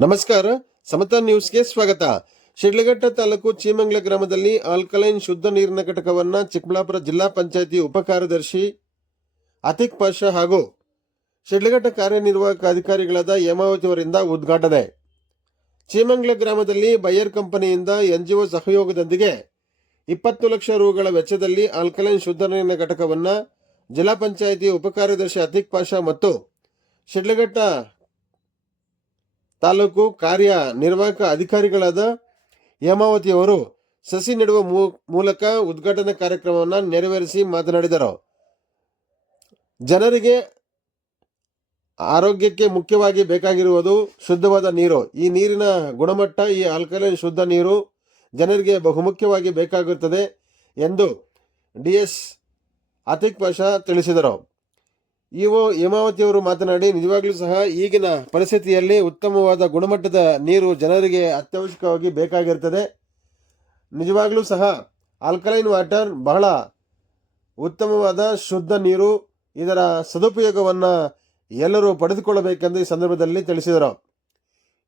ನಮಸ್ಕಾರ, ಸಮತಾ ನ್ಯೂಸ್ಗೆ ಸ್ವಾಗತ. ಶಿಡ್ಲಘಟ್ಟ ತಾಲೂಕು ಚೀಮಂಗ್ಲ ಗ್ರಾಮದಲ್ಲಿ ಆಲ್ಕಲೈನ್ ಶುದ್ಧ ನೀರಿನ ಘಟಕವನ್ನ ಚಿಕ್ಕಬಳ್ಳಾಪುರ ಜಿಲ್ಲಾ ಪಂಚಾಯಿತಿ ಉಪಕಾರ್ಯದರ್ಶಿ ಅತಿಕ್ ಪಾಷಾ ಹಾಗೂ ಶಿಡ್ಲಘಟ್ಟ ಕಾರ್ಯನಿರ್ವಾಹಕ ಅಧಿಕಾರಿಗಳಾದ ಹೇಮಾವತಿ ಅವರಿಂದ ಉದ್ಘಾಟನೆ. ಚೀಮಂಗ್ಲ ಗ್ರಾಮದಲ್ಲಿ ಬೈಯರ್ ಕಂಪನಿಯಿಂದ ಎನ್ಜಿಒ ಸಹಯೋಗದೊಂದಿಗೆ ಇಪ್ಪತ್ತು ಲಕ್ಷ ರೂಗಳ ವೆಚ್ಚದಲ್ಲಿ ಆಲ್ಕಲೈನ್ ಶುದ್ಧ ನೀರಿನ ಘಟಕವನ್ನ ಜಿಲ್ಲಾ ಪಂಚಾಯಿತಿ ಉಪಕಾರ್ಯದರ್ಶಿ ಅತಿಕ್ ಪಾಷಾ ಮತ್ತು ಶಿಡ್ಲಘಟ್ಟ ತಾಲೂಕು ಕಾರ್ಯ ನಿರ್ವಾಹಕ ಅಧಿಕಾರಿಗಳಾದ ಹೇಮಾವತಿ ಅವರು ಸಸಿ ನೆಡುವ ಮೂಲಕ ಉದ್ಘಾಟನಾ ಕಾರ್ಯಕ್ರಮವನ್ನು ನೆರವೇರಿಸಿ ಮಾತನಾಡಿದರು. ಜನರಿಗೆ ಆರೋಗ್ಯಕ್ಕೆ ಮುಖ್ಯವಾಗಿ ಬೇಕಾಗಿರುವುದು ಶುದ್ಧವಾದ ನೀರು. ಈ ನೀರಿನ ಗುಣಮಟ್ಟ, ಈ ಆಲ್ಕಲೈನ್ ಶುದ್ಧ ನೀರು ಜನರಿಗೆ ಬಹುಮುಖ್ಯವಾಗಿ ಬೇಕಾಗುತ್ತದೆ ಎಂದು ಡಿ ಎಸ್ ಅತಿಕ್ ಪಾಷಾ ತಿಳಿಸಿದರು. ಇಒ ಹೇಮಾವತಿ ಅವರು ಮಾತನಾಡಿ, ನಿಜವಾಗ್ಲೂ ಸಹ ಈಗಿನ ಪರಿಸ್ಥಿತಿಯಲ್ಲಿ ಉತ್ತಮವಾದ ಗುಣಮಟ್ಟದ ನೀರು ಜನರಿಗೆ ಅತ್ಯವಶ್ಯಕವಾಗಿ ಬೇಕಾಗಿರ್ತದೆ. ನಿಜವಾಗ್ಲೂ ಸಹ ಆಲ್ಕಲೈನ್ ವಾಟರ್ ಬಹಳ ಉತ್ತಮವಾದ ಶುದ್ಧ ನೀರು ಇದರ ಸದುಪಯೋಗವನ್ನು ಎಲ್ಲರೂ ಪಡೆದುಕೊಳ್ಳಬೇಕೆಂದು ಈ ಸಂದರ್ಭದಲ್ಲಿ ತಿಳಿಸಿದರು.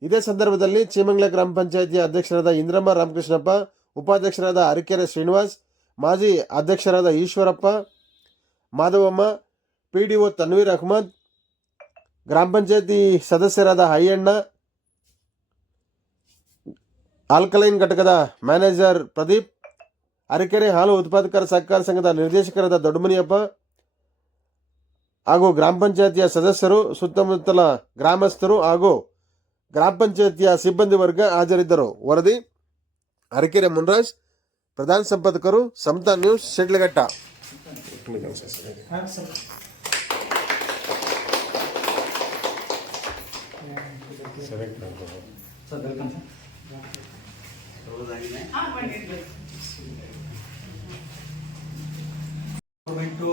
ಇದೇ ಸಂದರ್ಭದಲ್ಲಿ ಚೀಮಂಗ್ಲ ಗ್ರಾಮ ಪಂಚಾಯಿತಿಯ ಅಧ್ಯಕ್ಷರಾದ ಇಂದ್ರಮ್ಮ ರಾಮಕೃಷ್ಣಪ್ಪ, ಉಪಾಧ್ಯಕ್ಷರಾದ ಅರಕೆರೆ ಶ್ರೀನಿವಾಸ್, ಮಾಜಿ ಅಧ್ಯಕ್ಷರಾದ Eshwarappa, Madhavamma P D O Tanveer Ahmed, ಗ್ರಾಮ ಪಂಚಾಯತಿ ಸದಸ್ಯರಾದ ಅಯ್ಯಣ್ಣ ಆಲ್ಕಲೈನ್ ಘಟಕದ ಮ್ಯಾನೇಜರ್ ಪ್ರದೀಪ್, ಅರಕೆರೆ ಹಾಲು ಉತ್ಪಾದಕರ ಸಹಕಾರ ಸಂಘದ ನಿರ್ದೇಶಕರಾದ ದೊಡ್ಡಮನಿಯಪ್ಪ ಹಾಗೂ ಗ್ರಾಮ ಪಂಚಾಯತಿಯ ಸದಸ್ಯರು, ಸುತ್ತಮುತ್ತಲ ಗ್ರಾಮಸ್ಥರು ಹಾಗೂ ಗ್ರಾಮ ಪಂಚಾಯತಿಯ ಸಿಬ್ಬಂದಿ ವರ್ಗ ಹಾಜರಿದ್ದರು. ವರದಿ, ಅರಕೆರೆ ಮುನ್ರಾಜ್, ಪ್ರಧಾನ ಸಂಪಾದಕರು Samata news, Sidlaghatta. Sir welcome sir government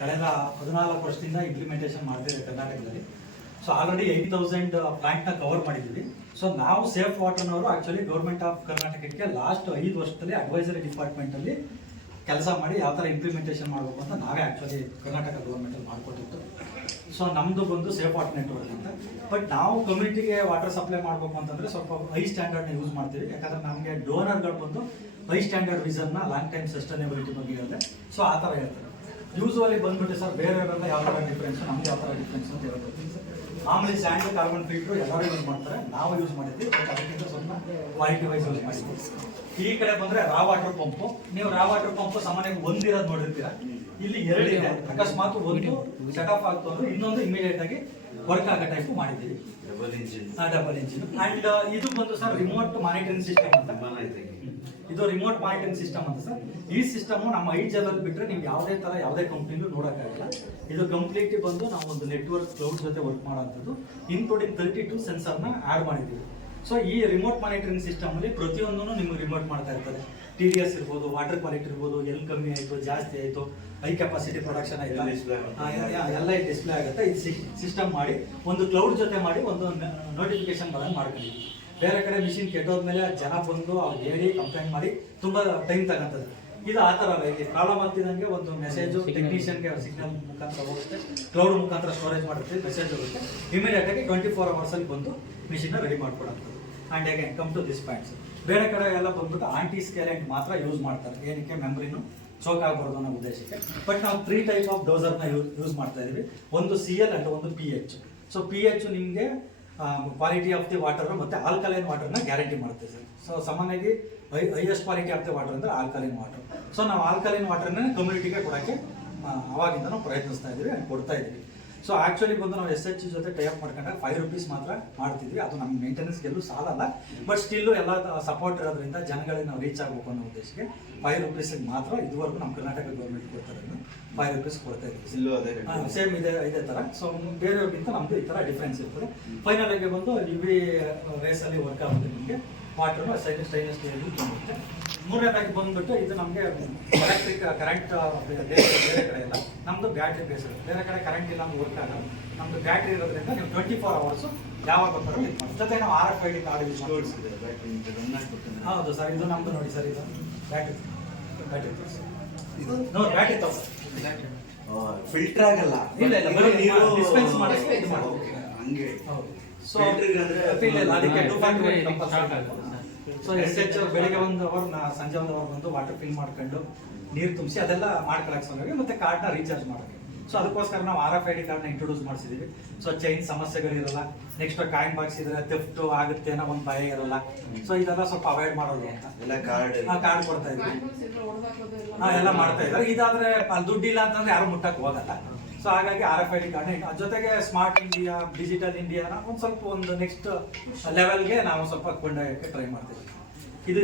ಕಳೆದ ಹದಿನಾಲ್ಕು ವರ್ಷದಿಂದ ಇಂಪ್ಲಿಮೆಂಟೇಷನ್ ಮಾಡ್ತಿದೆ ಕರ್ನಾಟಕದಲ್ಲಿ. ಸೊ ಆಲ್ರೆಡಿ ಏಯ್ಟಿ ತೌಸಂಡ್ ಪ್ಲಾಂಟ್ನ ಕವರ್ ಮಾಡಿದ್ದೀವಿ. ಸೊ ನಾವು ಸೇಫ್ ವಾಟರ್ನವರು ಆಕ್ಚುಲಿ ಗೌರ್ಮೆಂಟ್ ಆಫ್ ಕರ್ನಾಟಕಕ್ಕೆ ಲಾಸ್ಟ್ ಐದು ವರ್ಷದಲ್ಲಿ ಅಡ್ವೈಸರಿ ಡಿಪಾರ್ಟ್ಮೆಂಟಲ್ಲಿ ಕೆಲಸ ಮಾಡಿ ಯಾವ ಥರ ಇಂಪ್ಲಿಮೆಂಟೇಷನ್ ಮಾಡಬೇಕು ಅಂತ ನಾವೇ ಆ್ಯಕ್ಚುಲಿ ಕರ್ನಾಟಕ ಗೌರ್ಮೆಂಟಲ್ಲಿ ಮಾಡಿಕೊಟ್ಟಿತ್ತು ಸೊ ನಮ್ಮದು ಬಂದು ಸೇಫ್ ವಾಟರ್ ನೆಟ್ವರ್ಕ್ ಅಂತ. ಬಟ್ ನಾವು ಕಮ್ಯುನಿಟಿಗೆ ವಾಟರ್ ಸಪ್ಲೈ ಮಾಡಬೇಕು ಅಂತಂದರೆ ಸ್ವಲ್ಪ ಹೈ ಸ್ಟ್ಯಾಂಡರ್ಡ್ನ ಯೂಸ್ ಮಾಡ್ತೀವಿ. ಯಾಕಂದರೆ ನಮಗೆ ಡೋನರ್ಗಳು ಬಂದು ಹೈ ಸ್ಟ್ಯಾಂಡರ್ಡ್ ವಿಸನ್ನ ಲಾಂಗ್ ಟೈಮ್ ಸಸ್ಟೈನೇಬಿಲಿಟಿ ಬಗ್ಗೆ ಇರುತ್ತೆ ಸೊ ಆ ಥರ ಹೇಳ್ತಾರೆ. ಯೂಸ್ವಲಿ ಬಂದ್ಬಿಟ್ಟು ಸರ್ ಬೇರೆಯವರೆಲ್ಲ ಯಾವ ಥರ ಡಿಫ್ರೆನ್ಸ್ ನಮ್ಗೆ ಯಾವ ಥರ ಡಿಫ್ರೆನ್ಸ್ ಅಂತ ಹೇಳ್ಬೋದು ಮಾಮೂಲಿ ಸ್ಯಾಂಡ್ ಕಾರ್ಬನ್ ಫಿಲ್ಟ್ರು ಎಲ್ಲರೂ ಯೂಸ್ ಮಾಡ್ತಾರೆ. ನಾವು ಯೂಸ್ ಮಾಡಿದ್ವಿ ಬಟ್ ಅದಕ್ಕಿಂತ ಸ್ವಲ್ಪ ಕ್ವಾಲಿಟಿ ವೈಸ್ ಯೂಸ್ ಮಾಡಿದ್ವಿ ಈ ಕಡೆ ಬಂದ್ರೆ ರಾ ವಾಟರ್ ಪಂಪ್ ನೀವು ರಾ ವಾಟರ್ ಪಂಪ್ ಸಾಮಾನ್ಯವಾಗಿ ಒಂದಿರೋದು ನೋಡಿರ್ತೀರಾ? ಇಲ್ಲಿ ಎರಡಿದೆ ಅಕಸ್ಮಾತ್ ಒಂದು ಸೆಟ್ ಆಫ್ ಆಗ್ತು ಅಂದ್ರೆ ಇನ್ನೊಂದು ಇಮಿಡಿಯೇಟ್ ಆಗಿ ವರ್ಕ್ ಆಗೋ ಟೈಪ್ ಮಾಡಿದ್ದೀವಿ. Double engine double engine and ಇದು ಬಂದು ಸರ್ ರಿಮೋಟ್ ಮಾನಿಟರಿಂಗ್ ಸಿಸ್ಟಮ್ ಅಂತ. ಇದು ರಿಮೋಟ್ ಮಾನಿಟರಿಂಗ್ ಸಿಸ್ಟಮ್ ಅಂತ ಸರ್. ಈ ಸಿಸ್ಟಮ್ ನಮ್ಮ ಐದು ಜನರಲ್ಲಿ ಬಿಟ್ಟರೆ ನೀವು ಯಾವುದೇ ತರ ಯಾವುದೇ ಕಂಪ್ನಿಲೂ ನೋಡೋಕ್ಕಾಗಲ್ಲ. ಇದು ಕಂಪ್ಲೀಟ್ಲಿ ಬಂದು ನಾವು ಒಂದು ನೆಟ್ವರ್ಕ್ ಕ್ಲೌಡ್ ಜೊತೆ ವರ್ಕ್ ಮಾಡೋಂಥದ್ದು ಇನ್ಕ್ಲೂಡಿಂಗ್ ತರ್ಟಿ ಟು ಸೆನ್ಸರ್ನ ಆ್ಯಡ್ ಮಾಡಿದ್ದೀವಿ. ಸೊ ಈ ರಿಮೋಟ್ ಮಾನಿಟರಿಂಗ್ ಸಿಸ್ಟಮ್ ಅಲ್ಲಿ ಪ್ರತಿಯೊಂದೂ ನಿಮ್ಗೆ ರಿಮೋಟ್ ಮಾಡ್ತಾ ಇರ್ತದೆ. ಟಿ ಡಿ ಎಸ್ ಇರ್ಬೋದು ವಾಟರ್ ಕ್ವಾಲಿಟಿ ಇರ್ಬೋದು ಎಲ್ ಕಮ್ಮಿ ಆಯಿತು ಜಾಸ್ತಿ ಆಯಿತು ಹೈ ಕೆಪಾಸಿಟಿ ಪ್ರೊಡಕ್ಷನ್ ಆಯಿತು? ಎಲ್ಲ ಡಿಸ್ಪ್ಲೇ ಆಗುತ್ತೆ. ಇದು ಸಿಸ್ಟಮ್ ಮಾಡಿ ಒಂದು ಕ್ಲೌಡ್ ಜೊತೆ ಮಾಡಿ ಒಂದು ನೋಟಿಫಿಕೇಶನ್ ಮಾಡ್ಕೊಂಡಿದ್ದೀವಿ. ಬೇರೆ ಕಡೆ ಮಿಷಿನ್ ಕೆಟ್ಟೋದ್ಮೇಲೆ ಜನ ಬಂದು ಅವ್ರು ಹೇಳಿ ಕಂಪ್ಲೇಂಟ್ ಮಾಡಿ ತುಂಬಾ ಟೈಮ್ ತಗೊಂತದೆ. ಇದು ಆ ಥರ ಪ್ರಾಬ್ಲಮ್ ಆಗ್ತಿದಂಗೆ ಒಂದು ಮೆಸೇಜು ಟೆಕ್ನಿಷಿಯನ್ಗೆ ಸಿಗ್ನಲ್ ಮುಖಾಂತರ ಹೋಗುತ್ತೆ ಕ್ಲೌಡ್ ಮುಖಾಂತರ ಸ್ಟೋರೇಜ್ ಮಾಡುತ್ತೆ ಮೆಸೇಜ್ ಹೋಗುತ್ತೆ. ಇಮಿಡಿಯೇಟ್ ಆಗಿ ಟ್ವೆಂಟಿ ಫೋರ್ ಅವರ್ಸಲ್ಲಿ ಬಂದು machine ready ಮಾಡ್ಕೊಡುತ್ತೆ and again come to this points ಬೇರೆ ಕಡೆ ಎಲ್ಲ ಬಂದ್ಬಿಟ್ಟು ಆಂಟಿ ಸ್ಕ್ಯಾಲೆಂಟ್ ಮಾತ್ರ ಯೂಸ್ ಮಾಡ್ತಾರೆ. ಏನಕ್ಕೆ? ಮೆಮ್ರಿನು ಚೋಕ್ ಆಗ್ಬಾರ್ದು ಅನ್ನೋ ಉದ್ದೇಶಕ್ಕೆ. ಬಟ್ ನಾವು ತ್ರೀ ಟೈಪ್ ಆಫ್ ಡೋಸರ್ನ ಯೂಸ್ ಮಾಡ್ತಾ ಇದೀವಿ. ಒಂದು ಸಿ ಎಲ್ ಅಂಡ್ ಒಂದು P H so P H ನಿಮಗೆ ಕ್ವಾಲಿಟಿ ಆಫ್ ದಿ ವಾಟರ್ ಮತ್ತೆ ಆಲ್ಕಲೈನ್ ವಾಟರ್ನ ಗ್ಯಾರಂಟಿ ಮಾಡುತ್ತೆ ಸರ್. ಸೊ ಸಾಮಾನ್ಯವಾಗಿ highest quality of the water ಅಂದ್ರೆ ಆಲ್ಕಲೈನ್ ವಾಟರ್ ಸೊ ನಾವು ಆಲ್ಕಲೈನ್ ವಾಟರ್ನ ಕಮ್ಯುನಿಟಿಗೆ ಕೊಡೋಕ್ಕೆ ಅವಾಗಿಂದ ನಾವು ಪ್ರಯತ್ನಿಸ್ತಾ ಇದ್ದೀವಿ, ಕೊಡ್ತಾ ಇದ್ದೀವಿ. ಸೊ ಆಕ್ಚುಲಿ ಬಂದು ನಾವು ಎಸ್ ಎಚ್ ಜೊತೆ ಟೈಪ್ ಮಾಡ್ಕೊಂಡಾಗ ಫೈವ್ ರುಪೀಸ್ ಮಾತ್ರ ಮಾಡ್ತಿದ್ವಿ. ಅದು ನಮ್ಮ ಮೇಂಟೆನೆನ್ಸ್ ಎಲ್ಲೂ ಸಾಲಲ್ಲ. ಬಟ್ ಸ್ಟಿಲ್ಲು ಎಲ್ಲ ಸಪೋರ್ಟ್ ಇರೋದ್ರಿಂದ ಜನಗಳಿಗೆ ನಾವು ರೀಚ್ ಆಗಬೇಕು ಅನ್ನೋ ಉದ್ದೇಶಕ್ಕೆ ಫೈವ್ ರುಪೀಸಿಗೆ ಮಾತ್ರ ಇದುವರೆಗೂ ನಮ್ಮ ಕರ್ನಾಟಕ ಗೌರ್ಮೆಂಟ್ ಕೊಡ್ತಾರೆ ಫೈವ್ ರುಪೀಸ್ ಕೊಡ್ತಾ ಇದ್ದೀವಿ. ಸೇಮ್ ಇದೆ ಇದೇ ತರ. ಸೊ ಬೇರೆಯವ್ರಿಗಿಂತ ನಮ್ದು ಈ ತರ ಡಿಫ್ರೆನ್ಸ್ ಇರ್ತದೆ. ಫೈನಲ್ ಆಗಿ ಬಂದು ವಿ ರೇಸಲ್ಲಿ ವರ್ಕ್ ಆಗುತ್ತೆ ನಿಮಗೆ. ವಾಟರ್ ಸ್ಟೈಲಿಶ್ ಸ್ಟೈಲಿಶ್ ಮೂರನೇ ಮೂರನೇದಾಗಿ ಬಂದ್ಬಿಟ್ಟು ಇದು ನಮಗೆ ಎಲೆಕ್ಟ್ರಿಕ್ ಕರೆಂಟ್ ಬೇರೆ ಕಡೆ ಇಲ್ಲ ನಮ್ದು ಬ್ಯಾಟ್ರಿ ಬೇಸ್ ಇರುತ್ತೆ. ಬೇರೆ ಕಡೆ ಕರೆಂಟ್ ಇಲ್ಲ ಅಂತ ವರ್ಕ್ ಆಗಲ್ಲ. ನಮ್ದು ಬ್ಯಾಟ್ರಿ ಇರೋದ್ರಿಂದ ನೀವು ಟ್ವೆಂಟಿ ಫೋರ್ ಅವರ್ಸ್ ಯಾವಾಗ ಬರ್ತಾರೋ ಇದು ಮಾಡಿ ಜೊತೆ ನಾವು R F I D card use ಇದೆ, ಇದೆ, ಹೌದು ಸರ್ ಇದು ನಮ್ದು ನೋಡಿ ಸರ್ ಇದು ಬ್ಯಾಟ್ರಿ ಬ್ಯಾಟ್ರಿ ನೋಡಿ ಬ್ಯಾಟ್ರಿ ತಗೋ ಫಿಲ್ಟರ್ ಆಗಲ್ಲ. ಇಲ್ಲ, ಇಲ್ಲ, ಬರೀ ನೀರು ಡಿಸ್ಪೆನ್ಸ್ ಮಾಡಿ ಇದು. ಹಂಗೆ. ಹೌದು. ಸೊ. ಸೊ ಎಸ್ ಎಚ್ ಬೆಳಿಗ್ಗೆ ಒಂದು ಅವರ್ ಸಂಜೆ ಒಂದು ಅವರ್ ಬಂದು ವಾಟರ್ ಫಿಲ್ ಮಾಡ್ಕೊಂಡು ನೀರು ತುಂಬಿಸಿ ಅದೆಲ್ಲ ಮಾಡ್ಕೊಳಕ್ ಸಲುವಾಗಿ ಮತ್ತೆ ಕಾರ್ಡ್ನ ರೀಚಾರ್ಜ್ ಮಾಡೋಕ್ಕೆ. ಸೊ ಅದಕ್ಕೋಸ್ಕರ ನಾವು ಆರ್ ಎಫ್ ಐ ಡಿ ಕಾರ್ಡ್ನ ಇಂಟ್ರೊಡ್ಯೂಸ್ ಮಾಡಿಸಿದೀವಿ. ಸೊ ಚೈನ್ ಸಮಸ್ಯೆಗಳಿರಲ್ಲ ನೆಕ್ಸ್ಟ್ ಕಾಯಿನ್ ಬಾಕ್ಸ್ ಇದ್ರೆ ತೆಫ್ಟ್ ಆಗುತ್ತೆ ಅನ್ನೋ ಒಂದು ಭಯ ಇರಲ್ಲ. ಸೊ ಇದೆಲ್ಲ ಸ್ವಲ್ಪ ಅವಾಯ್ಡ್ ಮಾಡೋದು ಅಂತ. ಎಲ್ಲ ಕಾರ್ಡ್ ಕೊಡ್ತಾ ಇದ್ವಿ. ಎಲ್ಲ ಮಾಡ್ತಾ ಇದ್ದಾರೆ. ಇದಾದ್ರೆ ದುಡ್ಡಿಲ್ಲ ಅಂತಂದ್ರೆ ಯಾರು ಮುಟ್ಟಕ್ಕೆ ಹೋಗಲ್ಲ. ಸೊ ಹಾಗಾಗಿ R F I D card ಜೊತೆಗೆ ಸ್ಮಾರ್ಟ್ ಇಂಡಿಯಾ ಡಿಜಿಟಲ್ ಇಂಡಿಯಾನ ಒಂದು ಸ್ವಲ್ಪ ಒಂದು ನೆಕ್ಸ್ಟ್ ಲೆವೆಲ್ಗೆ ನಾವು ಸ್ವಲ್ಪ ಕೊಂಡೊಯ್ಯಕ್ಕೆ ಟ್ರೈ ಮಾಡ್ತೀವಿ ಇದು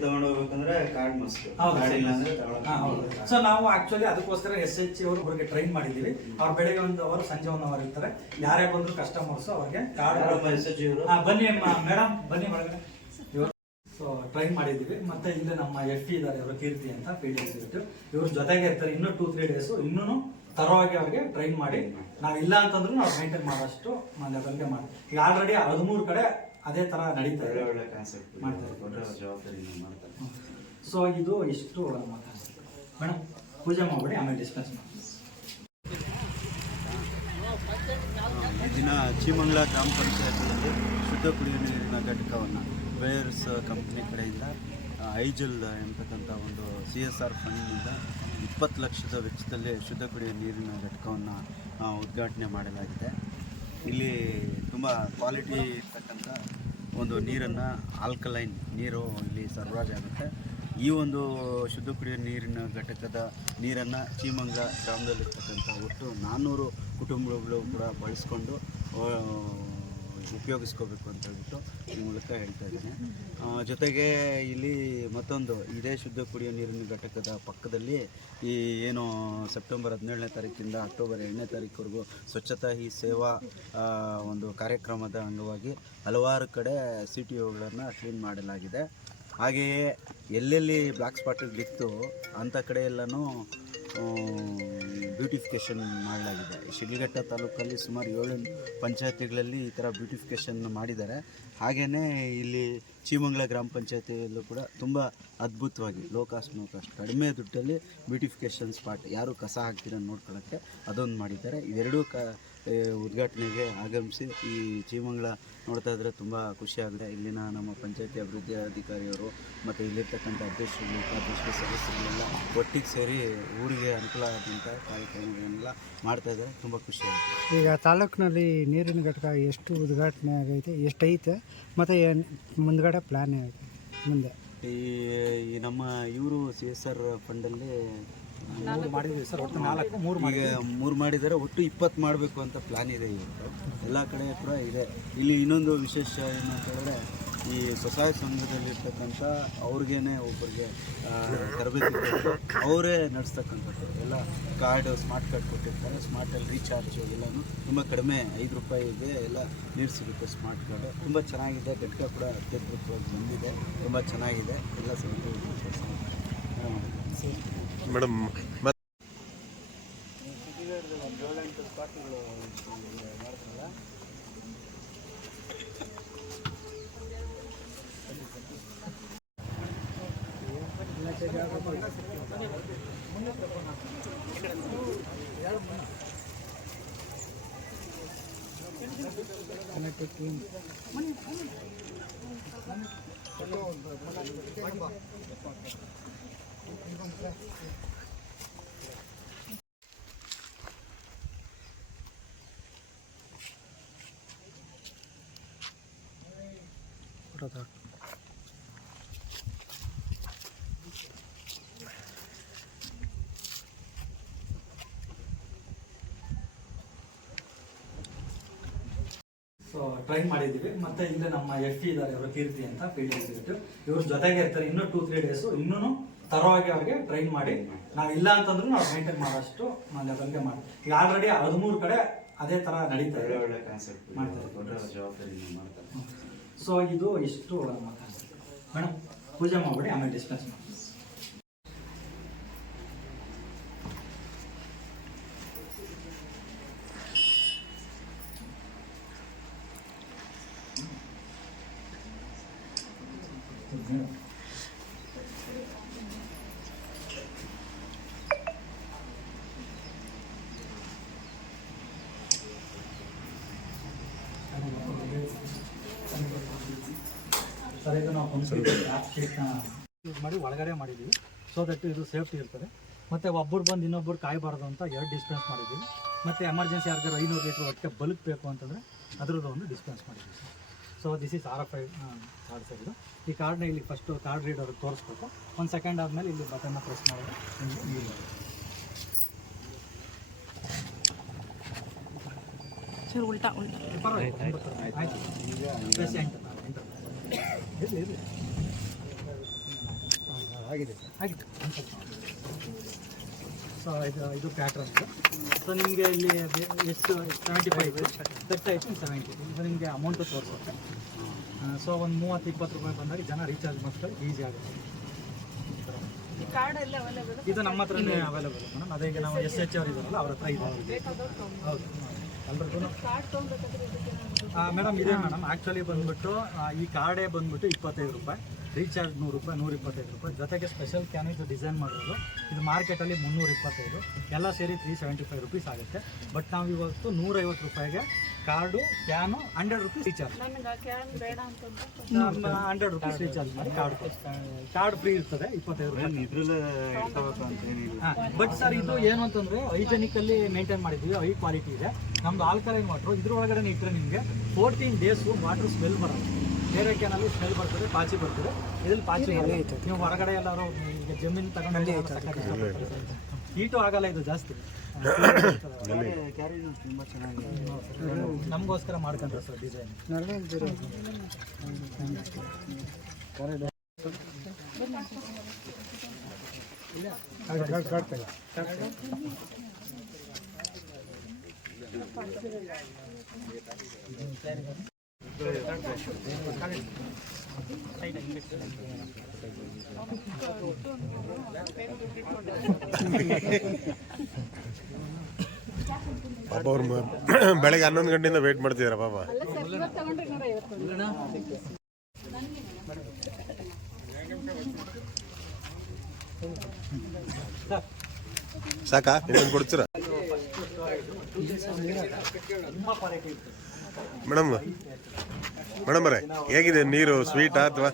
ತಗೊಂಡ್ ಹೋಗ್ಬೇಕಂದ್ರೆ ಕಾರ್ಡ್ ಮಸ್ಟ್ ಹೌದು. ಸೊ ನಾವು ಆಕ್ಚುಲಿ ಅದಕ್ಕೋಸ್ಕರ ಎಸ್ ಎಚ್ ಅವರು ಹೊರಗೆ ಟ್ರೈನ್ ಮಾಡಿದೀವಿ ಅವ್ರು ಬೆಳಗ್ಗೆ ಒಂದು ಅವರು ಸಂಜೆ ಒಂದು ಅವರ್ ಇರ್ತಾರೆ. ಯಾರೇ ಬಂದ್ರು ಕಸ್ಟಮರ್ಸ್ ಅವ್ರಿಗೆ ಕಾರ್ಡ್ ಎಸ್ ಎಚ್ ಬನ್ನಿ ಮೇಡಮ್ ಬನ್ನಿ ಒಳಗಡೆ. ಇವರು ಸೊ ಟ್ರೈ ಮಾಡಿದೀವಿ ಮತ್ತೆ ಇಲ್ಲೇ ನಮ್ಮ ಎಫ್ ಟಿ ಇದ್ದಾರೆ ಇವರು ಕೀರ್ತಿ ಅಂತ ಪಿ ಡಿ ಇವ್ರ ಜೊತೆಗೆ ಇರ್ತಾರೆ ಇನ್ನೂ ಟೂ ತ್ರೀ ಡೇಸ್ ಇನ್ನೂ ತರವಾಗಿ ಅವ್ರಿಗೆ ಟ್ರೈನ್ ಮಾಡಿ ನಾವು ಇಲ್ಲ ಅಂತಂದ್ರೂ ನಾವು ಮೇಂಟೈನ್ ಮಾಡೋಷ್ಟು ಲೆವೆಲ್ಗೆ ಮಾಡಿ. ಈಗ ಆಲ್ರೆಡಿ ಹದಿಮೂರು ಕಡೆ ಅದೇ ತರ ನಡೀತಾ ಒಳ್ಳೆ ಇದೆ. ಒಳ್ಳೆ ಕಾನ್ಸೆಪ್ಟ್ ಮಾಡ್ತಾರೆ. ಕೊಟ್ಟರೆ ಜವಾಬ್ದಾರಿ ಮಾಡ್ತಾರೆ ಸೊ ಇದು ಇಷ್ಟು ಮಾತಾಡ್ತಾರೆ ಮೇಡಮ್ ಪೂಜೆ ಮಾಡಿಬಿಡಿ ಆಮೇಲೆ ಡಿಸ್ಕಸ್ ಮಾಡಿ ಈ ದಿನ ಚೀಮಂಗ್ಲ ಗ್ರಾಮ ಪಂಚಾಯತ್ನಲ್ಲಿ ಶುದ್ಧ ಕುಡಿಯುವ ನೀರಿನ ಘಟಕವನ್ನು ವೇರ್ಸ್ ಕಂಪ್ನಿ ಕಡೆಯಿಂದ ಐಜಲ್ ಎಂಬತಕ್ಕಂಥ ಒಂದು ಸಿ ಎಸ್ ಆರ್ ಫಂಡ್ನಿಂದ ಇಪ್ಪತ್ತು ಲಕ್ಷದ ವೆಚ್ಚದಲ್ಲಿ ಶುದ್ಧ ಕುಡಿಯುವ ನೀರಿನ ಘಟಕವನ್ನು ಉದ್ಘಾಟನೆ ಮಾಡಲಾಗಿದೆ. ಇಲ್ಲಿ ತುಂಬ ಕ್ವಾಲಿಟಿ ಇರ್ತಕ್ಕಂಥ ಒಂದು ನೀರನ್ನು, ಆಲ್ಕಲೈನ್ ನೀರು ಇಲ್ಲಿ ಸರಬರಾಜು ಆಗುತ್ತೆ. ಈ ಒಂದು ಶುದ್ಧ ಕುಡಿಯುವ ನೀರಿನ ಘಟಕದ ನೀರನ್ನು ಚೀಮಂಗ ಗ್ರಾಮದಲ್ಲಿರ್ತಕ್ಕಂಥ ಒಟ್ಟು ನಾನ್ನೂರು ಕುಟುಂಬಗಳು ಕೂಡ ಬಳಸ್ಕೊಂಡು ಉಪಯೋಗಿಸ್ಕೋಬೇಕು ಅಂತ ಹೇಳ್ಬಿಟ್ಟು ಈ ಮೂಲಕ ಹೇಳ್ತಾ ಇದ್ದೀನಿ. ಜೊತೆಗೆ ಇಲ್ಲಿ ಮತ್ತೊಂದು, ಇದೇ ಶುದ್ಧ ಕುಡಿಯುವ ನೀರಿನ ಘಟಕದ ಪಕ್ಕದಲ್ಲಿ ಈ ಏನು ಸೆಪ್ಟೆಂಬರ್ ಹದಿನೇಳನೇ ತಾರೀಕಿಂದ ಅಕ್ಟೋಬರ್ ಎರಡನೇ ತಾರೀಕುವರೆಗೂ ಸ್ವಚ್ಛತಾ ಈ ಸೇವಾ ಒಂದು ಕಾರ್ಯಕ್ರಮದ ಅಂಗವಾಗಿ ಹಲವಾರು ಕಡೆ ಸಿ ಟಿ ಒಗಳನ್ನು ಕ್ಲೀನ್ ಮಾಡಲಾಗಿದೆ. ಹಾಗೆಯೇ ಎಲ್ಲೆಲ್ಲಿ ಬ್ಲ್ಯಾಕ್ ಸ್ಪಾಟ್ಗಳಿತ್ತು ಅಂಥ ಕಡೆ ಎಲ್ಲನೂ ಬ್ಯೂಟಿಫಿಕೇಷನ್ ಮಾಡಲಾಗಿದೆ. ಶಿಡ್ಲಘಟ್ಟ ತಾಲೂಕಲ್ಲಿ ಸುಮಾರು ಏಳು ಪಂಚಾಯತಿಗಳಲ್ಲಿ ಈ ಥರ ಬ್ಯೂಟಿಫಿಕೇಷನ್ ಮಾಡಿದ್ದಾರೆ. ಹಾಗೆಯೇ ಇಲ್ಲಿ ಚೀಮಂಗ್ಲ ಗ್ರಾಮ ಪಂಚಾಯತಿಯಲ್ಲೂ ಕೂಡ ತುಂಬ ಅದ್ಭುತವಾಗಿ ಲೋ ಕಾಸ್ಟ್ ನೋ ಕಾಸ್ಟ್ ಕಡಿಮೆ ದುಡ್ಡಲ್ಲಿ ಬ್ಯೂಟಿಫಿಕೇಷನ್ ಸ್ಪಾಟ್ ಯಾರು ಕಸ ಹಾಕ್ತೀರ ನೋಡ್ಕೊಳ್ಳೋಕ್ಕೆ ಅದೊಂದು ಮಾಡಿದ್ದಾರೆ. ಇವೆರಡೂ ಕ ಉದ್ಘಾಟನೆಗೆ ಆಗಮಿಸಿ ಈ ಚೀಮಂಗ್ಲ ನೋಡ್ತಾ ಇದ್ರೆ ತುಂಬ ಖುಷಿಯಾಗಿದೆ ಇಲ್ಲಿನ ನಮ್ಮ ಪಂಚಾಯತಿ ಅಭಿವೃದ್ಧಿ ಅಧಿಕಾರಿಯವರು ಮತ್ತು ಇಲ್ಲಿರ್ತಕ್ಕಂಥ ಅಧ್ಯಕ್ಷರು, ಉಪಾಧ್ಯಕ್ಷರು, ಸದಸ್ಯರುಗಳೆಲ್ಲ ಒಟ್ಟಿಗೆ ಸೇರಿ ಊರಿಗೆ ಅನುಕೂಲ ಆದಂಥ ಕಾರ್ಯಕ್ರಮಗಳನ್ನೆಲ್ಲ ಮಾಡ್ತಾ ಇದ್ದಾರೆ. ತುಂಬ ಖುಷಿಯಾಗಿದೆ ಈಗ ತಾಲೂಕಿನಲ್ಲಿ ನೀರಿನ ಘಟಕ ಎಷ್ಟು ಉದ್ಘಾಟನೆ ಆಗೈತೆ, ಎಷ್ಟೈತೆ? ಮತ್ತು ಏನು ಮುಂದ್ಗಡೆ ಪ್ಲ್ಯಾನ್ ಐತೆ? ಮುಂದೆ. ಈ ಈ ನಮ್ಮ ಇವರು ಸಿ ಎಸ್ ಆರ್ ಫಂಡಲ್ಲಿ ಮಾಡಿದ್ವಿ ಸರ್ ಒಟ್ಟು ನಾಲ್ಕು ಮೂರು ಮೂರು ಮಾಡಿದ್ದಾರೆ ಒಟ್ಟು ಇಪ್ಪತ್ತು ಮಾಡಬೇಕು ಅಂತ ಪ್ಲ್ಯಾನ್ ಇದೆ ಇವತ್ತು ಎಲ್ಲ ಕಡೆ ಕೂಡ ಇದೆ. ಇಲ್ಲಿ ಇನ್ನೊಂದು ವಿಶೇಷ ಏನು ಅಂತ ಹೇಳಿದ್ರೆ ಈ ಸ್ವಸಹಾಯ ಸಂಘದಲ್ಲಿರ್ತಕ್ಕಂಥ ಅವ್ರಿಗೇನೆ ಒಬ್ಬರಿಗೆ ತರಬೇತಿ ಅವರೇ ನಡೆಸ್ತಕ್ಕಂಥದ್ದು. ಎಲ್ಲ ಕಾರ್ಡ್, ಸ್ಮಾರ್ಟ್ ಕಾರ್ಡ್ ಕೊಟ್ಟಿರ್ತಾರೆ. ಸ್ಮಾರ್ಟಲ್ಲಿ ರೀಚಾರ್ಜ್ ಎಲ್ಲನೂ ತುಂಬ ಕಡಿಮೆ, ಐದು ರೂಪಾಯಿಗೆ ಎಲ್ಲ ನೀರು ಸಿಗುತ್ತೆ ಸ್ಮಾರ್ಟ್ ಕಾರ್ಡ್. ತುಂಬ ಚೆನ್ನಾಗಿದೆ. ಘಟಕ ಕೂಡ ಅತ್ಯದ್ಭುತವಾಗಿ ಬಂದಿದೆ. ತುಂಬ ಚೆನ್ನಾಗಿದೆ. ಎಲ್ಲ ಸಂತೋಷ ಮೇಡಮ್ ಸೊ ಟ್ರೈನ್ ಮಾಡಿದ್ದೀವಿ. ಮತ್ತೆ ಇಲ್ಲೇ ನಮ್ಮ ಎಫ್ ಇ ಇದ್ದಾರೆ ಅವರು ಕೀರ್ತಿ ಅಂತ ಪಿ ಡಿ ಇವ್ರ. ಜೊತೆಗೆ ಇರ್ತಾರೆ ಇನ್ನೂ ಟೂ ತ್ರೀ ಡೇಸ್ ಇನ್ನೂ ತರವಾಗಿ ಅವ್ರಿಗೆ ಟ್ರೈನ್ ಮಾಡಿ. ನಾವು ಇಲ್ಲ ಅಂತಂದ್ರೆ ನಾವು ಮೇಂಟೈನ್ ಮಾಡೋಷ್ಟು ಲೆವೆಲ್ಗೆ ಮಾಡಿ ಈಗ ಆಲ್ರೆಡಿ ಹದಿಮೂರು ಕಡೆ ಅದೇ ತರ ನಡೀತಾ ಇದೆ. ಒಳ್ಳೆ ಕಾನ್ಸೆಪ್ಟ್ ಮಾಡ್ತಾರೆ. ಜವಾಬ್ದಾರಿ ಮಾಡ್ತಾರೆ. ಸೊ ಇದು ಇಷ್ಟು ಮಾತಾಡ್ತಾರೆ ಮೇಡಮ್ ಪೂಜೆ ಮಾಡ್ಬಿಡಿ ಆಮೇಲೆ ಡಿಸ್ಕಸ್ ಮಾಡಿ ಯೂಸ್ ಮಾಡಿ ಒಳಗಡೆ ಮಾಡಿದ್ದೀವಿ ಸೊ ದಟ್ ಇದು ಸೇಫ್ಟಿ ಇರ್ತದೆ. ಮತ್ತು ಒಬ್ಬರು ಬಂದು ಇನ್ನೊಬ್ಬರು ಕಾಯಬಾರ್ದು ಅಂತ ಎರಡು ಡಿಸ್ಪೆನ್ಸ್ ಮಾಡಿದ್ದೀವಿ ಮತ್ತು ಎಮರ್ಜೆನ್ಸಿ ಯಾರಿಗಾರು ಐನೂರು ಲೀಟ್ರ್ ಹೊಟ್ಟೆ ಬಲ್ಕ್ ಬೇಕು ಅಂತಂದರೆ ಅದರದ್ದು ಒಂದು ಡಿಸ್ಪೆನ್ಸ್ ಮಾಡಿದ್ದೀವಿ sir so this is R F I card sir ಇದು. ಈ ಕಾರ್ಡ್ನ ಇಲ್ಲಿ ಫಸ್ಟು ಕಾರ್ಡ್ ರೀಡರ್ ತೋರಿಸ್ಬೇಕು. ಒಂದು ಸೆಕೆಂಡ್ ಆದಮೇಲೆ ಇಲ್ಲಿ ಬಟನ್ನ ಪ್ರೆಸ್ ಮಾಡಿದ್ರೆ ನಿಮಗೆ. ಸರ್ ಉಲ್ಟಾ ಉಲ್ಟಾ. ಪರವಾಗಿಲ್ಲ. ಆಯ್ತು. ಎಂಟು. ಇರಲಿ. ಆಗಿದೆ. ಆಗಿದೆ. ಸೊ ಇದು ಇದು ಪ್ಯಾಟ್ರನ್ ಸೊ ನಿಮಗೆ ಇಲ್ಲಿ ಎಷ್ಟು ಸೆವೆಂಟಿ ಫೈವ್ ಸೆಟ್ ಆಯಿತು ಸೆವೆಂಟಿ ಸೊ ನಿಮಗೆ ಅಮೌಂಟು ತೋರಿಸುತ್ತೆ. ಸೊ ಒಂದು ಮೂವತ್ತು ಇಪ್ಪತ್ತು ರೂಪಾಯಿ ಬಂದಾಗ ಜನ ರೀಚಾರ್ಜ್ ಮಾಡ್ತಾರೆ ಈಸಿ ಆಗುತ್ತೆ. ಇದು ನಮ್ಮ ಹತ್ರನೇ ಅವೈಲೇಬಲ್ ಮೇಡಮ್ ಅದೇ ನಾವು ಎಸ್ ಎಚ್ ಅವ್ರು ಇದಾರಲ್ಲ ಅವ್ರ ಹತ್ರ ಇದೆ. ಹೌದು. ಎಲ್ರಿಗೂ. ಮೇಡಮ್ ಇದೆ ಮೇಡಮ್ ಆ್ಯಕ್ಚುಲಿ ಬಂದ್ಬಿಟ್ಟು ಈ ಕಾರ್ಡೇ ಬಂದ್ಬಿಟ್ಟು ಇಪ್ಪತ್ತೈದು ರೂಪಾಯಿ. ರೀಚಾರ್ಜ್ ನೂರು ರೂಪಾಯಿ ನೂರ ಇಪ್ಪತ್ತೈದು ರೂಪಾಯಿ. ಜೊತೆಗೆ ಸ್ಪೆಷಲ್ ಕ್ಯಾನ್ ಇದು ಡಿಸೈನ್ ಮಾಡೋದು. ಇದು ಮಾರ್ಕೆಟಲ್ಲಿ ಮುನ್ನೂರ ಇಪ್ಪತ್ತೈದು. ಎಲ್ಲ ಸೇರಿ ತ್ರೀ ಸೆವೆಂಟಿ ಫೈವ್ ರುಪೀಸ್ ಆಗುತ್ತೆ. ಬಟ್ ನಾವು ಇವತ್ತು ನೂರೈವತ್ತು ರೂಪಾಯಿಗೆ card can hundred rupees recharge hundred rupees recharge ಮಾಡಿ ಕಾರ್ಡ್ ಕಾರ್ಡ್ ಫ್ರೀ ಇರ್ತದೆ ಇಪ್ಪತ್ತೈದು ರೂಪಾಯಿ. ಬಟ್ ಸರ್ ಇದು ಏನು ಅಂತಂದ್ರೆ ಹೈಜೆನಿಕಲ್ಲಿ ಮೇಂಟೈನ್ ಮಾಡಿದ್ವಿ ಹೈ ಕ್ವಾಲಿಟಿ ಇದೆ. ನಮ್ದು ಆಲ್ಕಲೈನ್ ವಾಟ್ರು ಇದ್ರ ಒಳಗಡೆ ಇಟ್ಟರೆ ನಿಮಗೆ ಫೋರ್ಟೀನ್ ಡೇಸು ವಾಟರ್ ಸ್ಮೆಲ್ ಬರಲ್ಲ. ಬೇರೆ ಕ್ಯಾನಲ್ಲಿ ಸ್ಮೆಲ್ ಬರ್ತದೆ ಪಾಚಿ ಬರ್ತದೆ. ಇದ್ರಲ್ಲಿ ಪಾಚಿ ಬರಲ್ಲ ನೀವು ಹೊರಗಡೆ ಎಲ್ಲರೂ ಈಗ ಜಮೀನು ತಗೊಂಡು ಹೀಟು ಆಗಲ್ಲ ಇದು ಜಾಸ್ತಿ. ಕ್ಯಾರಿನೂ ತುಂಬ ಚೆನ್ನಾಗಿದೆ. ನಮಗೋಸ್ಕರ ಮಾಡ್ಕೊಂಡ್ರೆ ಸರ್ ಡಿಸೈನ್ ನಲ್ವತ್ತು ಪಾಪ ಅವ್ರು ಬೆಳಗ್ಗೆ ಹನ್ನೊಂದು ಗಂಟೆಯಿಂದ ವೇಟ್ ಮಾಡ್ತಿದಾರ ಪಾಪ. ಸಾಕಾ? ಇನ್ನೊಂದು ಕೊಡ್ತೀರಾ? ಮೇಡಮ್ ಮೇಡಮ್ ಅವರೇ ಹೇಗಿದೆ ನೀರು ಸ್ವೀಟ್ ಅಥವಾ?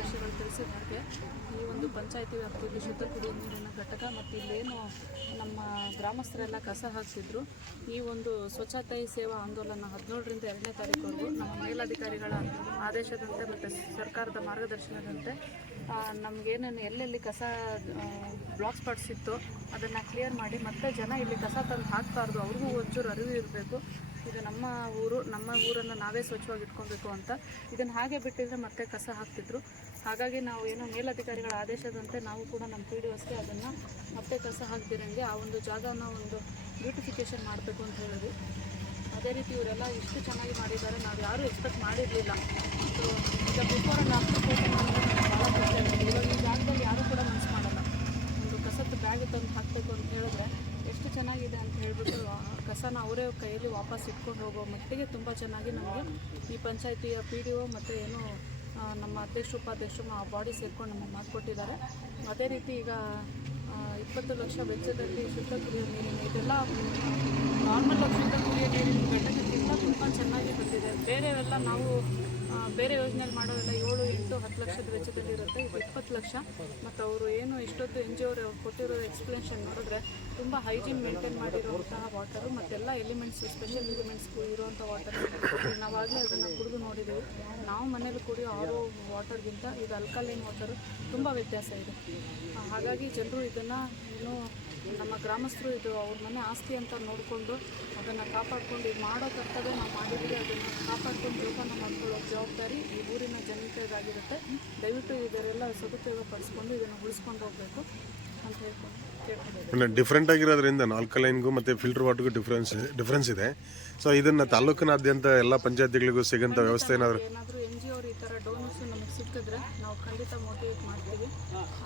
ಉಪಕಾರ್ಯದರ್ಶಿಗಳು ತಿಳಿಸಿದಂತೆ ಈ ಒಂದು ಪಂಚಾಯತಿ ವ್ಯಾಪ್ತಿಯಲ್ಲಿ ಶುದ್ಧ ಕುಡಿಯುವ ನೀರಿನ ಘಟಕ ಮತ್ತು ಇಲ್ಲೇನು ನಮ್ಮ ಗ್ರಾಮಸ್ಥರೆಲ್ಲ ಕಸ ಹಾಕ್ತಿದ್ರು ಈ ಒಂದು ಸ್ವಚ್ಛತೆ ಸೇವಾ ಆಂದೋಲನ ಹದಿನೇಳರಿಂದ ಎರಡನೇ ತಾರೀಕುವರೆಗೂ ನಮ್ಮ ಮೇಲಧಿಕಾರಿಗಳ ಆದೇಶದಂತೆ ಮತ್ತು ಸರ್ಕಾರದ ಮಾರ್ಗದರ್ಶನದಂತೆ ನಮಗೇನೇನು ಎಲ್ಲೆಲ್ಲಿ ಕಸ ಬ್ಲಾಕ್ ಸ್ಪಾಟ್ಸ್ ಇತ್ತು ಅದನ್ನು ಕ್ಲಿಯರ್ ಮಾಡಿ ಮತ್ತೆ ಜನ ಇಲ್ಲಿ ಕಸ ತಂದು ಹಾಕಬಾರ್ದು, ಅವ್ರಿಗೂ ಒಂಚೂರು ಅರಿವು ಇರಬೇಕು. ಇದು ನಮ್ಮ ಊರು, ನಮ್ಮ ಊರನ್ನು ನಾವೇ ಸ್ವಚ್ಛವಾಗಿ ಇಟ್ಕೊಬೇಕು ಅಂತ. ಇದನ್ನು ಹಾಗೆ ಬಿಟ್ಟಿದ್ರೆ ಮತ್ತೆ ಕಸ ಹಾಕ್ತಿದ್ರು. ಹಾಗಾಗಿ ನಾವು ಏನೋ ಮೇಲಧಿಕಾರಿಗಳ ಆದೇಶದಂತೆ ನಾವು ಕೂಡ ನಮ್ಮ ಪಿ ಡಿ ಒಸ್ಗೆ ಅದನ್ನು ಮತ್ತೆ ಕಸ ಹಾಕ್ದಿರಂಗೆ ಆ ಒಂದು ಜಾಗನ ಒಂದು ಬ್ಯೂಟಿಫಿಕೇಶನ್ ಮಾಡಬೇಕು ಅಂತ ಹೇಳಿದ್ವಿ. ಅದೇ ರೀತಿ ಇವರೆಲ್ಲ ಇಷ್ಟು ಚೆನ್ನಾಗಿ ಮಾಡಿದ್ದಾರೆ. ನಾವು ಯಾರೂ ಎಕ್ಸ್ಪೆಕ್ಟ್ ಮಾಡಿರಲಿಲ್ಲ. ಸೊ ಈಗ ಬಿಫೋರ್ ಆ್ಯಂಡ್ ಆಫ್ಟರ್ ಫೋಟೋ ಆಗುತ್ತೆ ಇವಾಗ ಈ ಜಾಗದಲ್ಲಿ ಯಾರೂ ಕೂಡ ಮನಸ್ಸು ಮಾಡಲ್ಲ. ಒಂದು ಕಸದ ಬ್ಯಾಗ್ ತಂದು ಹಾಕಬೇಕು ಅಂತ ಹೇಳಿದ್ರೆ ಎಷ್ಟು ಚೆನ್ನಾಗಿದೆ ಅಂತ ಹೇಳ್ಬಿಟ್ಟು ಕಸನ ಅವರೇ ಕೈಯಲ್ಲಿ ವಾಪಸ್ ಇಟ್ಕೊಂಡು ಹೋಗೋ ಮಟ್ಟಿಗೆ ತುಂಬ ಚೆನ್ನಾಗಿ ನಮಗೆ ಈ ಪಂಚಾಯತಿಯ ಪಿ ಡಿ ಒ ಮತ್ತು ಏನು ನಮ್ಮ ಅಧ್ಯಕ್ಷರು ಉಪಾಧ್ಯಕ್ಷರು ಬಾಡಿ ಸೇರ್ಕೊಂಡು ನಮಗೆ ಮಾಡಿಕೊಟ್ಟಿದ್ದಾರೆ. ಅದೇ ರೀತಿ ಈಗ ಇಪ್ಪತ್ತು ಲಕ್ಷ ವೆಚ್ಚದಲ್ಲಿ ಶುದ್ಧ ಕುಡಿಯುವ ನೀರಿನ ಇದೆಲ್ಲ ನಾರ್ಮಲ್ ಶುದ್ಧ ಕುಡಿಯೋ ನೀರಿನ ಘಟಕಕ್ಕಿಂತ ತುಂಬ ಚೆನ್ನಾಗಿ ಬಂದಿದೆ. ಬೇರೆವೆಲ್ಲ ನಾವು ಬೇರೆ ಯೋಜನೆಯಲ್ಲಿ ಮಾಡೋದೆಲ್ಲ ಏಳು ಎಂಟು ಹತ್ತು ಲಕ್ಷದ ವೆಚ್ಚದಲ್ಲಿ ಇರುತ್ತೆ ಇದು ಇಪ್ಪತ್ತು ಲಕ್ಷ. ಮತ್ತು ಅವರು ಏನು ಇಷ್ಟೊತ್ತು ಎನ್ ಜಿ ಅವರು ಕೊಟ್ಟಿರೋ ಎಕ್ಸ್ಪ್ಲನೇಷನ್ ನೋಡಿದ್ರೆ ತುಂಬ ಹೈಜೀನ್ ಮೇಂಟೈನ್ ಮಾಡಿರುವಂತಹ ವಾಟರು ಮತ್ತೆಲ್ಲ ಎಲಿಮೆಂಟ್ಸ್ ಸ್ಪೆಷಲ್ ಎಲಿಮೆಂಟ್ಸ್ ಇರುವಂಥ ವಾಟರ್ ನಾವಾಗಲೇ ಅದನ್ನು ಕುಡಿದು ನೋಡಿದ್ದೀವಿ ನಾವು ಮನೇಲಿ ಕುಡಿಯೋ ಆರು ವಾಟರ್ಗಿಂತ ಇದು ಅಲ್ಕಲೈನ್ ವಾಟರು ತುಂಬ ವ್ಯತ್ಯಾಸ ಇದೆ. ಹಾಗಾಗಿ ಜನರು ಇದನ್ನು ಇನ್ನೂ ನಮ್ಮ ಗ್ರಾಮಸ್ಥರು ಇದು ಅವ್ರ ಮನೆ ಆಸ್ತಿ ಅಂತ ನೋಡಿಕೊಂಡು ಅದನ್ನು ಕಾಪಾಡ್ಕೊಂಡು ಇದು ಮಾಡೋ ಕರ್ತವ್ಯ ನಾವು ಮಾಡಿದ್ವಿ ಅದನ್ನು ಕಾಪಾಡ್ಕೊಂಡು ಜೋಪಾನ ಮಾಡ್ಕೊಳ್ಳೋ ಜವಾಬ್ದಾರಿ ಈ ಊರಿನ ಜನತೆಯದಾಗಿರುತ್ತೆ ದಯವಿಟ್ಟು ಇದರೆಲ್ಲ ಸದುಪಯೋಗ ಪಡಿಸ್ಕೊಂಡು ಇದನ್ನು ಉಳಿಸ್ಕೊಂಡು ಹೋಗಬೇಕು ಅಂತ ಹೇಳ್ಕೊಂಡು ಡಿಫ್ರೆಂಟ್ ಆಗಿರೋದ್ರಿಂದ ಆಲ್ಕಲೈನ್ಗೂ ಮತ್ತು ಫಿಲ್ಟರ್ ವಾಟರ್ಗೂ ಡಿಫ್ರೆನ್ಸ್ ಡಿಫ್ರೆನ್ಸ್ ಇದೆ ಸೊ ಇದನ್ನು ತಾಲೂಕಿನಾದ್ಯಂತ ಎಲ್ಲ ಪಂಚಾಯತಿಗಳಿಗೂ ಸಿಗೋಂಥ ವ್ಯವಸ್ಥೆ ಏನಾದರೂ ಏನಾದರೂ ಎನ್ ಜಿ ಅವರು ಈ ಥರ ನಮಗೆ ಸಿಕ್ಕಿದ್ರೆ ನಾವು ಖಂಡಿತ ಮೋಟಿವೇಟ್ ಮಾಡ್ತೀವಿ.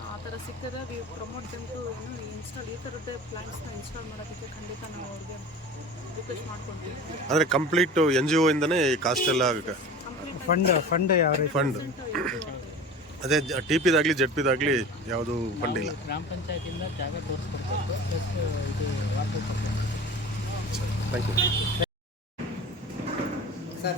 ಆ ಥರ ಸಿಕ್ಕಿದ್ರೆ ವಿ ಪ್ರಮೋಟ್ ದೆಮ್ ಟು ಏನು ಇನ್ಸ್ಟಾಲ್ ಈ ಥರದ್ದೇ ಪ್ಲ್ಯಾಂಟ್ಸ್ನ ಇನ್ಸ್ಟಾಲ್ ಮಾಡೋದಕ್ಕೆ ಖಂಡಿತ ನಾವು ಅವ್ರಿಗೆ ರಿಕ್ವೆಸ್ಟ್ ಮಾಡ್ಕೊತೀವಿ ಅಂದರೆ ಕಂಪ್ಲೀಟ್ ಎನ್ ಜಿ ಒ ಇಂದನೇ ಈ ಕಾಸ್ಟ್ ಎಲ್ಲ ಫಂಡ್ ಫಂಡ್ ಯಾವ ರೀತಿ? ಫಂಡ್ ಅದೇ ಟಿ ಪಿದಾಗಲಿ ಜೆಡ್ ಪಿದಾಗಲಿ ಯಾವುದು ಫಂಡ್ ಇಲ್ಲ. ಗ್ರಾಮ ಪಂಚಾಯತಿಯಿಂದ ಜಾಗ ತೋರಿಸ್ಕೊಡ್ಬೇಕು ಪ್ಲಸ್ ಇದು ಥ್ಯಾಂಕ್ ಯು ಸರ್